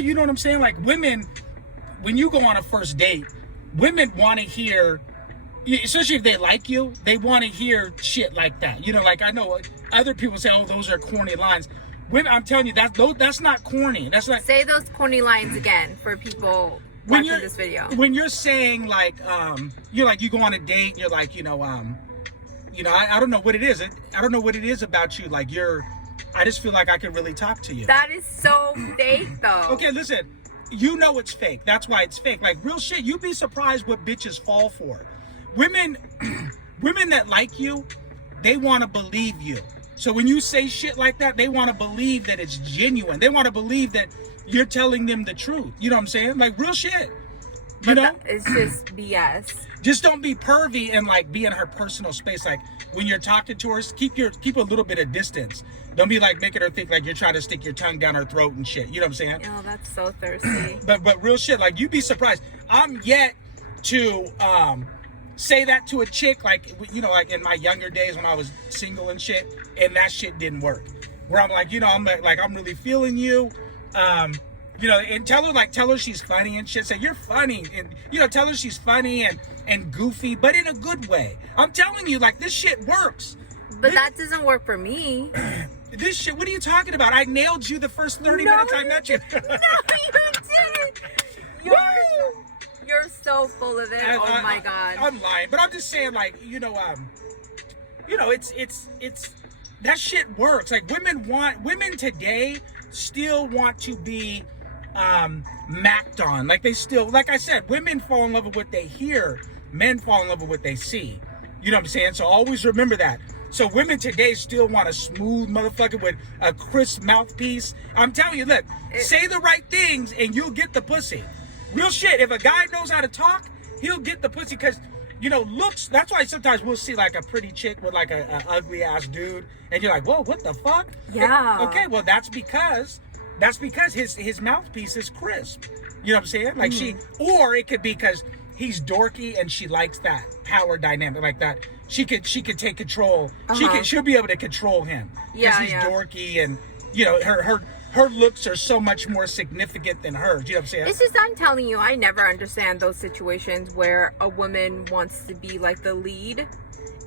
you know what I'm saying? Like women, when you go on a first date, women want to hear, especially if they like you, they want to hear shit like that. You know, like I know other people say, "Oh, those are corny lines." Women, I'm telling you, that's not corny. That's not. Say those corny lines again for people watching this video. When you're saying like, you're like, you go on a date and you're like, I don't know what it is. I don't know what it is about you. Like I just feel like I could really talk to you. That is so fake, though. Okay, listen. You know it's fake. That's why it's fake. Like real shit. You'd be surprised what bitches fall for. Women that like you, they want to believe you. So when you say shit like that, they want to believe that it's genuine. They want to believe that you're telling them the truth. You know what I'm saying? Like real shit. You know? It's just BS. Just don't be pervy and like be in her personal space. Like when you're talking to her, keep a little bit of distance. Don't be like making her think like you're trying to stick your tongue down her throat and shit. You know what I'm saying? Oh, that's so thirsty. But real shit, like you'd be surprised. I'm yet to say that to a chick, like like in my younger days when I was single and shit, and that shit didn't work. Where I'm like, I'm really feeling you. And tell her she's funny and shit. Say you're funny, and tell her she's funny and goofy, but in a good way. I'm telling you, like this shit works. But that doesn't work for me. This shit. What are you talking about? I nailed you the first 30 minutes I met you. No, you didn't. You're so full of it. Oh my god. I'm lying, but I'm just saying, like it's that shit works. Like women today still want to be macked on. Like they still, like I said, women fall in love with what they hear. Men fall in love with what they see. You know what I'm saying? So always remember that. So women today still want a smooth motherfucker with a crisp mouthpiece. I'm telling you, look, say the right things and you'll get the pussy. Real shit. If a guy knows how to talk, he'll get the pussy because, looks. That's why sometimes we'll see like a pretty chick with like a ugly ass dude, and you're like, whoa, what the fuck? Yeah. Okay, well that's because his mouthpiece is crisp. You know what I'm saying? Like or it could be because he's dorky and she likes that power dynamic like that. She could take control. She'll be able to control him because he's dorky and her looks are so much more significant than hers. You know what I'm saying? It's just, I'm telling you, I never understand those situations where a woman wants to be like the lead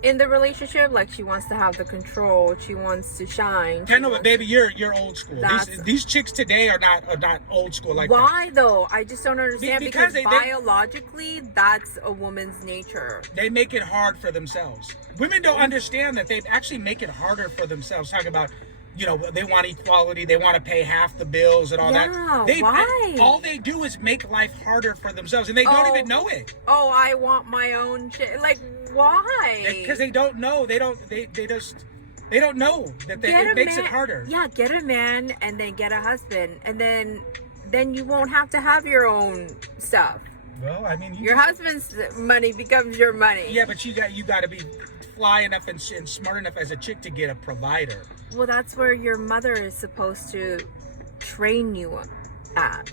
in the relationship. Like she wants to have the control. She wants to shine. I know, but baby, you're old school. These chicks today are not old school like why that. Though? I just don't understand because biologically, that's a woman's nature. They make it hard for themselves. Women don't understand that they actually make it harder for themselves. Talking about, they want equality. They want to pay half the bills and all that. Why? All they do is make life harder for themselves, and they don't even know it. Oh, I want my own shit. Like, why? Because they don't know. They don't know that it makes it harder. Yeah, get a man and then get a husband, and then you won't have to have your own stuff. Well, I mean, your husband's money becomes your money. Yeah, but you got to be fly enough and smart enough as a chick to get a provider. Well, that's where your mother is supposed to train you at.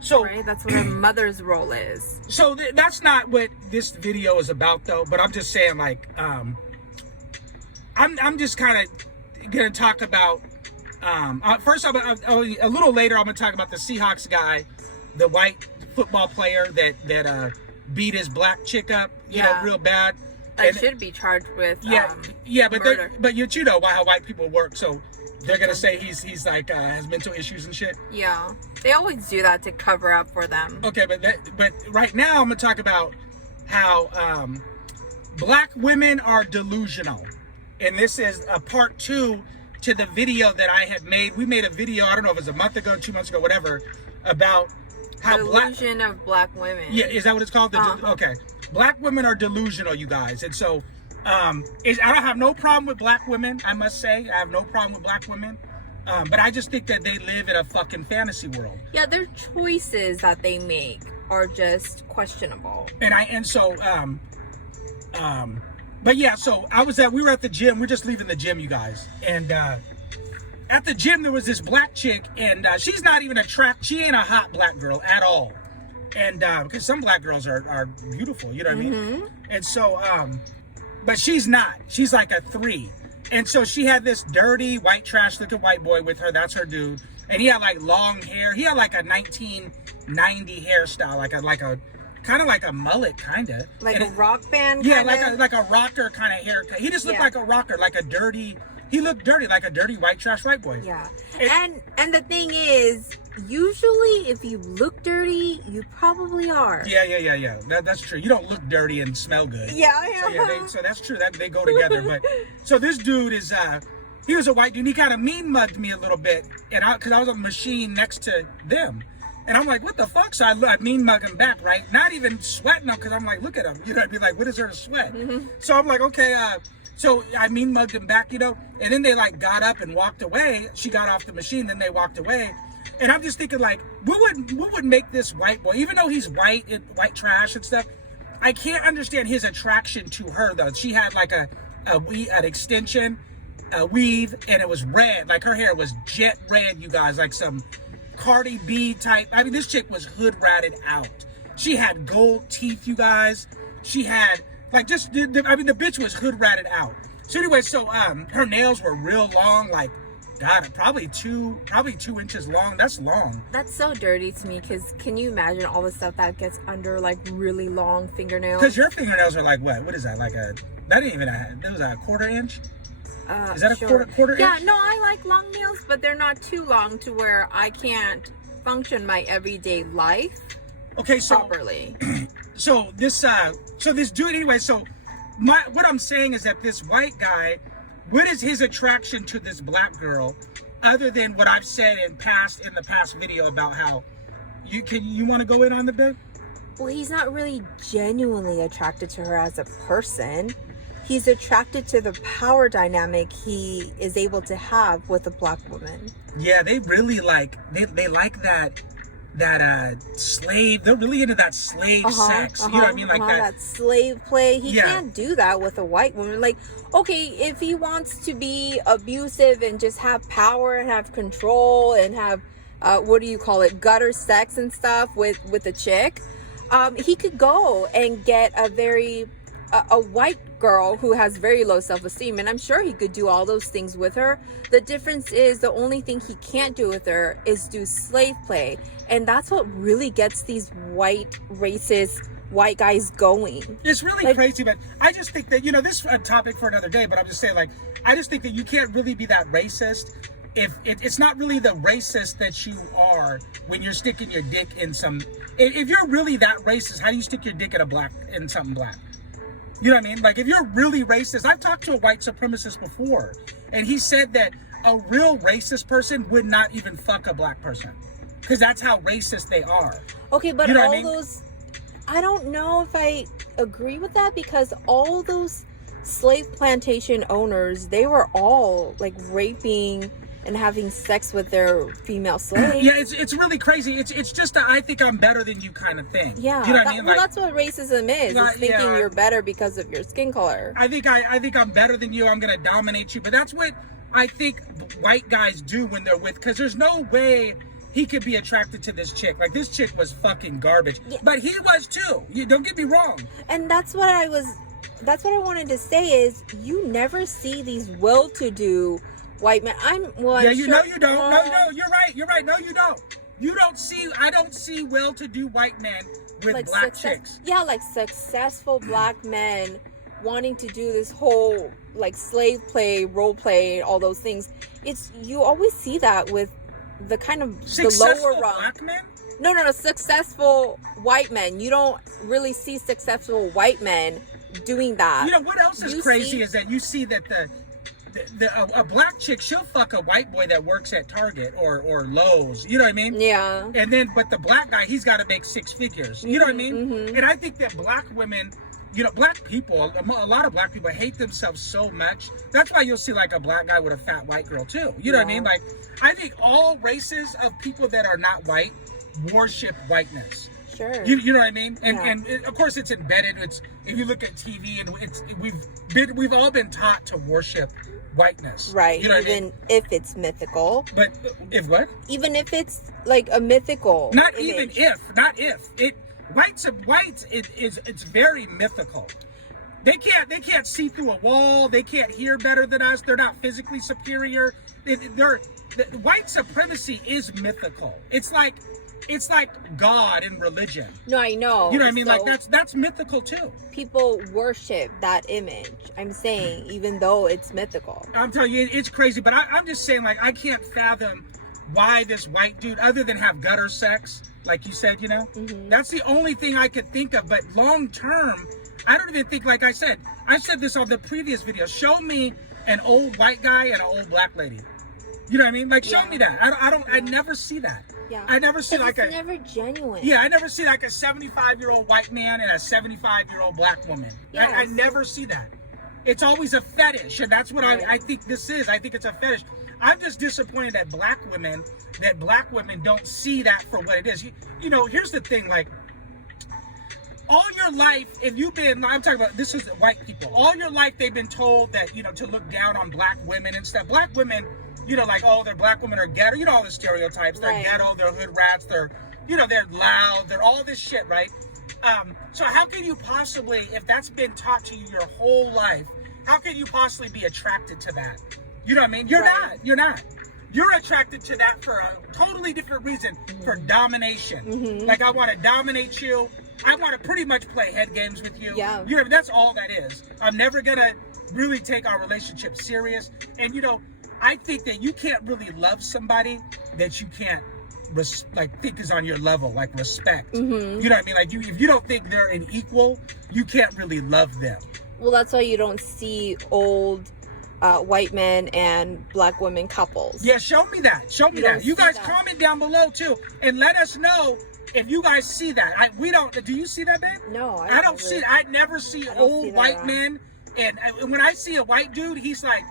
So, right? That's what a mother's role is. So that's not what this video is about, though. But I'm just saying, like, I'm just kind of gonna talk about. First, a little later, I'm gonna talk about the Seahawks guy, the white football player that beat his black chick up, real bad. I should be charged with but murder. But you know how white people work, so they're gonna say he's like has mental issues and shit. Yeah, they always do that to cover up for them. Okay, but right now I'm gonna talk about how black women are delusional, and this is a part 2 to the video that I had made. We made a video, I don't know if it was a month ago, 2 months ago, whatever, about how delusion of black women. Yeah, is that what it's called? Okay. Black women are delusional, you guys. And so I don't have no problem with black women, I must say. I have no problem with black women. But I just think that they live in a fucking fantasy world. Yeah, their choices that they make are just questionable. So we were at the gym. We're just leaving the gym, you guys. And at the gym there was this black chick, and she's not even she ain't a hot black girl at all. And because some black girls are beautiful, you know what I mean? And so but she's not. She's like a 3. And so she had this dirty white trash looking white boy with her. That's her dude. and he had like long hair. He had like a 1990 hairstyle, like a kind of like a mullet, kind of like a rock band. Yeah, kinda? like a rocker kind of haircut. He just looked like a rocker, like a dirty. He looked dirty, like a dirty white trash white boy. Yeah, and the thing is, usually if you look dirty, you probably are. Yeah. That's true. You don't look dirty and smell good. Yeah. So that's true. That they go together. But so this dude is he was a white dude. And he kind of mean mugged me a little bit, and because I was on the machine next to them. And I'm like, what the fuck? So I mean mug him back, right? Not even sweating him, because I'm like, look at him. You know, I'd be like, what is there to sweat? So I'm like, okay, so I mean mugged him back, you know? And then they like got up and walked away. She got off the machine, then they walked away. And I'm just thinking like, what would make this white boy, even though he's white trash and stuff, I can't understand his attraction to her though. She had like an extension, a weave, and it was red. Like her hair was jet red, you guys, like some Cardi B type. I mean, this chick was hood ratted out. She had gold teeth, you guys. She had like just, the bitch was hood ratted out. So anyway, so her nails were real long, like God, probably two inches long. That's long. That's so dirty to me, because can you imagine all the stuff that gets under like really long fingernails? Because your fingernails are like what? What is that? Like that was a quarter inch? Is that a quarter inch? Yeah, no, I like long nails, but they're not too long to where I can't function my everyday life properly. So this dude anyway, so what I'm saying is that this white guy, what is his attraction to this black girl other than what I've said in the past video about how you want to go in on the bit? Well, he's not really genuinely attracted to her as a person. He's attracted to the power dynamic he is able to have with a black woman. Yeah, they really like they like that slave. They're really into that slave sex. You know what I mean? Like that slave play. He can't do that with a white woman. Like, okay, if he wants to be abusive and just have power and have control and have what do you call it, gutter sex and stuff with a chick, he could go and get a white girl who has very low self-esteem, and I'm sure he could do all those things with her. The difference is the only thing he can't do with her is do slave play, and that's what really gets these white racist white guys going. It's really crazy, but I just think that, this is a topic for another day, but I'm just saying, like, I just think that you can't really be that racist if it's not really the racist that you are when you're sticking your dick in some. If you're really that racist, how do you stick your dick in something black? You know what I mean? Like, if you're really racist, I've talked to a white supremacist before, and he said that a real racist person would not even fuck a black person, because that's how racist they are. Okay, but those, I don't know if I agree with that, because all those slave plantation owners, they were all like raping and having sex with their female slaves. Yeah, it's really crazy. It's just a I think I'm better than you kind of thing. Yeah, you know what I mean? Well, that's what racism is. It's thinking you're better because of your skin color. I think I'm better than you. I'm gonna dominate you. But that's what I think white guys do when they're with. Because there's no way he could be attracted to this chick. Like, this chick was fucking garbage. Yeah. But he was too. You don't get me wrong. And that's what I wanted to say is you never see these well-to-do white men. No, you don't. No, you're right. No, you don't. I don't see well-to-do white men with like black chicks. Yeah, like successful black men wanting to do this whole like slave play, role play, all those things. You always see that with the kind of successful the lower rung. Black men? No, successful white men. You don't really see successful white men doing that. You know what else is crazy is that you see that a black chick, she'll fuck a white boy that works at Target or Lowe's. You know what I mean? Yeah. And then, but the black guy, he's got to make six figures. You know what I mean? Mm-hmm. And I think that black women, black people, a lot of black people hate themselves so much. That's why you'll see like a black guy with a fat white girl too. You know what I mean? Like, I think all races of people that are not white worship whiteness. Sure. You know what I mean? And of course it's embedded. If you look at TV, and we've all been taught to worship whiteness. Right. You know even if it's mythical. But if what? Even if it's like a mythical. Not image. Not if. It's very mythical. They can't see through a wall. They can't hear better than us. They're not physically superior. white supremacy is mythical. It's like God and religion. No, I know. You know what I mean? Like that's mythical too. People worship that image. I'm saying, even though it's mythical. I'm telling you, it's crazy. But I'm just saying, like, I can't fathom why this white dude, other than have gutter sex, like you said, you know, that's the only thing I could think of. But long term, I don't even think, like I said this on the previous video. Show me an old white guy and an old black lady. You know what I mean? Like, show me that. I never see that. Yeah. I never see like it's never genuine. Yeah, I never see like a 75-year-old white man and a 75-year-old black woman. Yes. I never see that. It's always a fetish, and that's what I think this is. I think it's a fetish. I'm just disappointed that black women don't see that for what it is. You know, here's the thing, like, all your life, if you've been, I'm talking about, this is white people, all your life they've been told that, you know, to look down on black women and stuff. Black women, you know, like, oh, black women are ghetto, you know, all the stereotypes. They're ghetto, they're hood rats, they're, you know, they're loud, they're all this shit, right? So how can you possibly, if that's been taught to you your whole life, how can you possibly be attracted to that? You know what I mean? You're not. You're attracted to that for a totally different reason, for domination. Like, I want to dominate you. I want to pretty much play head games with you. Yeah. You know, that's all that is. I'm never going to really take our relationship serious. And, you know, I think that you can't really love somebody that you can't think is on your level, like respect. You know what I mean? Like, if you don't think they're an equal, you can't really love them. Well, that's why you don't see old white men and black women couples. Yeah, show me that. Show me that. You guys comment down below too, and let us know if you guys see that. We don't. Do you see that, babe? No, I don't see it. I never see old white men, and when I see a white dude, he's like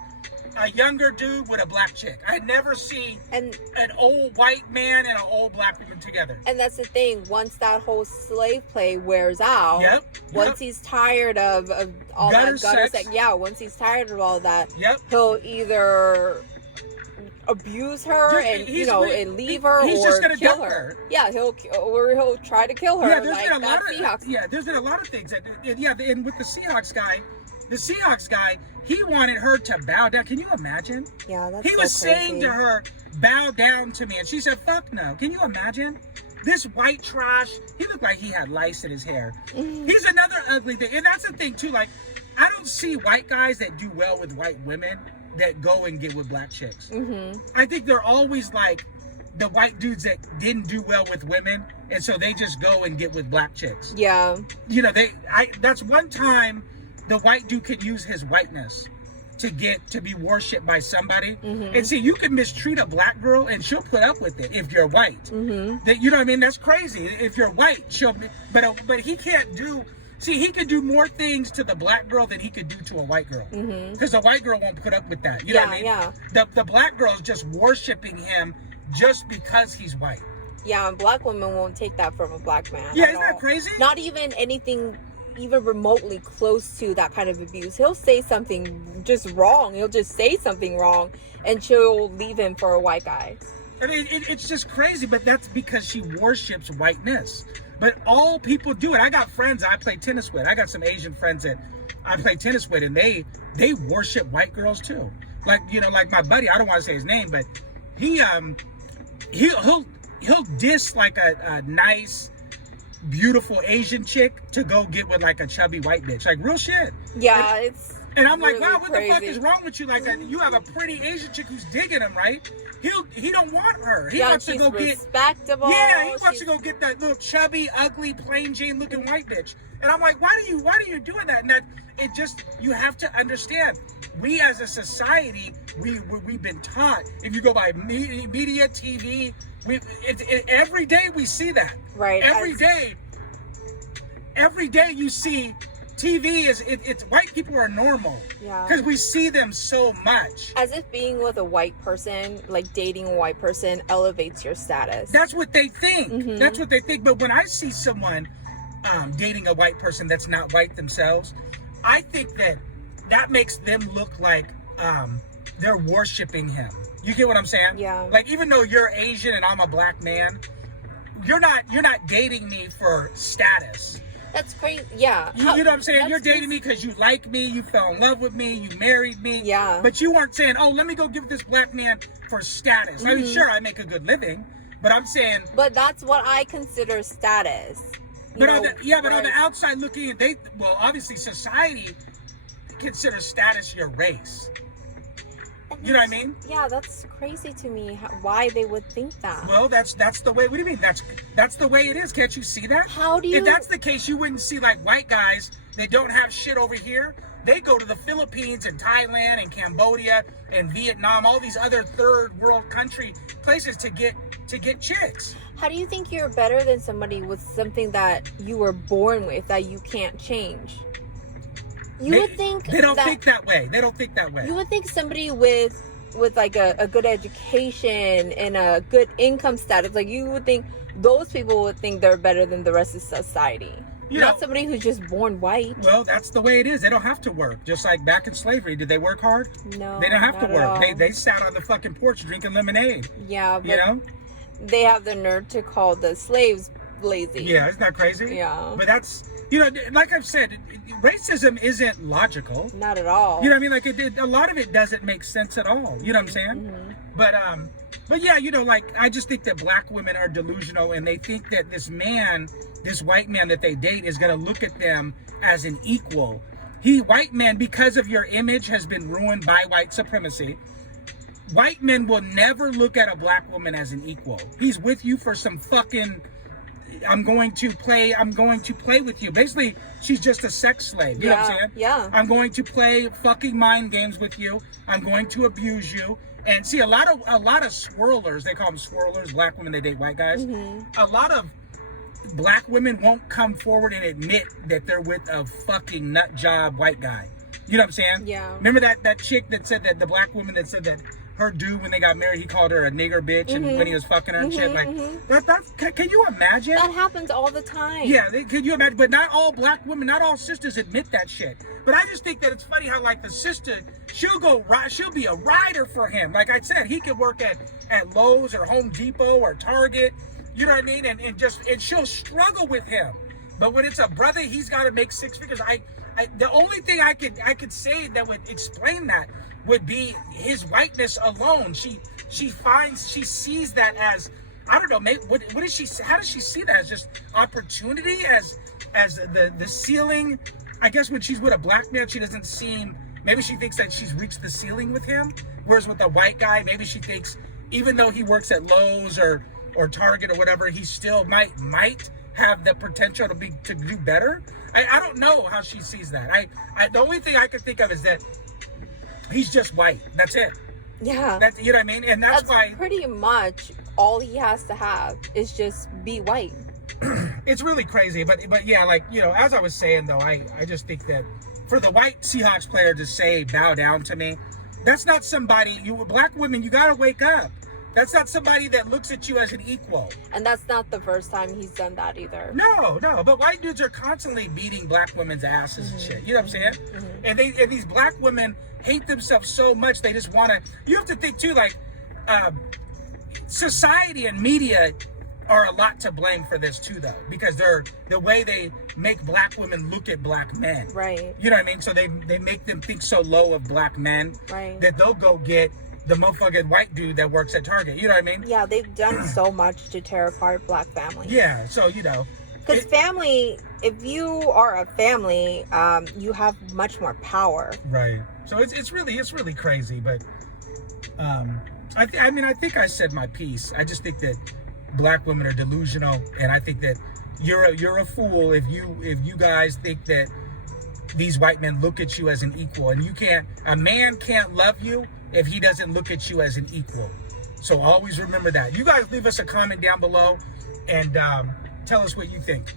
a younger dude with a black chick. I never see an old white man and an old black woman together. And that's the thing. Once that whole slave play wears out, once he's tired of all that gutter sex, once he's tired of all that, he'll either abuse her and leave her, or just gonna kill dump her. Yeah, he'll try to kill her. Yeah, there's like been a lot of Seahawks. Yeah, there's been a lot of things. And with the Seahawks guy, he wanted her to bow down. Can you imagine? Yeah, that's he was saying to her, bow down to me, and she said, fuck no. Can you imagine? This white trash, he looked like he had lice in his hair. He's another ugly thing. And that's the thing too, like, I don't see white guys that do well with white women that go and get with black chicks. I think they're always like the white dudes that didn't do well with women, and so they just go and get with black chicks. Yeah. You know, that's one time the white dude could use his whiteness to be worshipped by somebody. And see, you can mistreat a black girl and she'll put up with it if you're white. That, you know what I mean? That's crazy. If you're white, but he can't do. See, he could do more things to the black girl than he could do to a white girl. Because the white girl won't put up with that. You know what I mean? Yeah. The black girl's just worshiping him just because he's white. Yeah, and black women won't take that from a black man. Yeah, isn't that crazy? Not even anything even remotely close to that kind of abuse. He'll say something just wrong. He'll just say something wrong, and she'll leave him for a white guy. I mean, it's just crazy, but that's because she worships whiteness. But all people do it. I got friends I play tennis with. I got some Asian friends that I play tennis with, and they worship white girls too. Like, you know, like my buddy, I don't want to say his name, but he'll diss like a nice, beautiful Asian chick to go get with like a chubby white bitch. Like, real shit. Yeah, like, it's and I'm really like, wow, what crazy. the fuck is wrong with you? Like, you have a pretty Asian chick who's digging him, right? He don't want her. He wants to go respectable. Yeah, he wants to go get that little chubby, ugly, plain Jane looking white bitch. And I'm like, why are you doing that? And that it just, you have to understand, we as a society, we've been taught. If you go by media, TV, every day we see that. Right. Every day you see TV it's white people are normal. Yeah. Because we see them so much. As if being with a white person, like dating a white person, elevates your status. That's what they think. That's what they think. But when I see someone dating a white person that's not white themselves, I think that makes them look like they're worshiping him. You get what I'm saying? Yeah. Like, even though you're Asian and I'm a black man, you're not dating me for status. That's crazy. Yeah. You know what I'm saying? You're dating me because you like me, you fell in love with me, you married me. Yeah. But you weren't saying, oh, let me go give this black man for status. I mean, sure, I make a good living, but I'm saying. But that's what I consider status. But on the outside looking, obviously society considers status your race. You know what I mean? Yeah, that's crazy to me. Why they would think that? Well, that's the way. What do you mean? That's the way it is. Can't you see that? How do you? If that's the case, you wouldn't see like white guys. They don't have shit over here. They go to the Philippines and Thailand and Cambodia and Vietnam, all these other third world places to get chicks. How do you think you're better than somebody with something that you were born with that you can't change? You would think they don't think that way. They don't think that way. You would think somebody with like a good education and a good income status, like you would think those people would think they're better than the rest of society. Not somebody who's just born white. Well, that's the way it is. They don't have to work. Just like back in slavery, did they work hard? No, they don't have to work. They sat on the fucking porch drinking lemonade. Yeah, but they have the nerve to call the slaves lazy. Yeah, isn't that crazy? Yeah. But that's, like I've said, racism isn't logical. Not at all. You know what I mean? Like a lot of it doesn't make sense at all. You know what I'm saying? Mm-hmm. But yeah, like I just think that black women are delusional, and they think that this white man that they date is going to look at them as an equal. White men, because of your image, has been ruined by white supremacy. White men will never look at a black woman as an equal. He's with you for some fucking, I'm going to play with you. Basically, she's just a sex slave. You know what I'm saying? Yeah. I'm going to play fucking mind games with you. I'm going to abuse you. And see, a lot of swirlers, they call them swirlers, black women, they date white guys. Mm-hmm. A lot of black women won't come forward and admit that they're with a fucking nut job white guy. You know what I'm saying? Yeah. Remember that chick that said that, the black woman that said that her dude, when they got married, he called her a nigger bitch, and when he was fucking her and shit, like, can you imagine? That happens all the time. Yeah, can you imagine? But not all black women, not all sisters admit that shit. But I just think that it's funny how, like, the sister, she'll be a rider for him. Like I said, he could work at Lowe's or Home Depot or Target, you know what I mean? And she'll struggle with him. But when it's a brother, he's got to make six figures. The only thing I could say that would explain that would be his whiteness alone. She sees that as, I don't know, maybe how does she see that? As just opportunity, as the ceiling? I guess when she's with a black man, she doesn't seem, maybe she thinks that she's reached the ceiling with him. Whereas with a white guy, maybe she thinks, even though he works at Lowe's or Target or whatever, he still might have the potential to do better. I don't know how she sees that. The only thing I can think of is that he's just white. That's it. Yeah. That's, you know what I mean? And that's why pretty much all he has to have is just be white. It's really crazy. But yeah, like, as I was saying though, I just think that for the white Seahawks player to say bow down to me, that's not somebody, black women, you gotta wake up. That's not somebody that looks at you as an equal. And that's not the first time he's done that either. No. But white dudes are constantly beating black women's asses and shit. You know what I'm saying? Mm-hmm. And these black women hate themselves so much, they just want to... You have to think, too, like, society and media are a lot to blame for this, too, though. Because they're the way they make black women look at black men. Right. You know what I mean? So they make them think so low of black men. Right. That they'll go get the motherfucking white dude that works at Target. You know what I mean? Yeah, they've done so much to tear apart black families. Yeah, so, Because family, if you are a family, you have much more power. Right. So it's really crazy, but I think I said my piece. I just think that black women are delusional, and I think that you're a fool if you guys think that these white men look at you as an equal, and a man can't love you if he doesn't look at you as an equal. So always remember that. You guys leave us a comment down below and tell us what you think.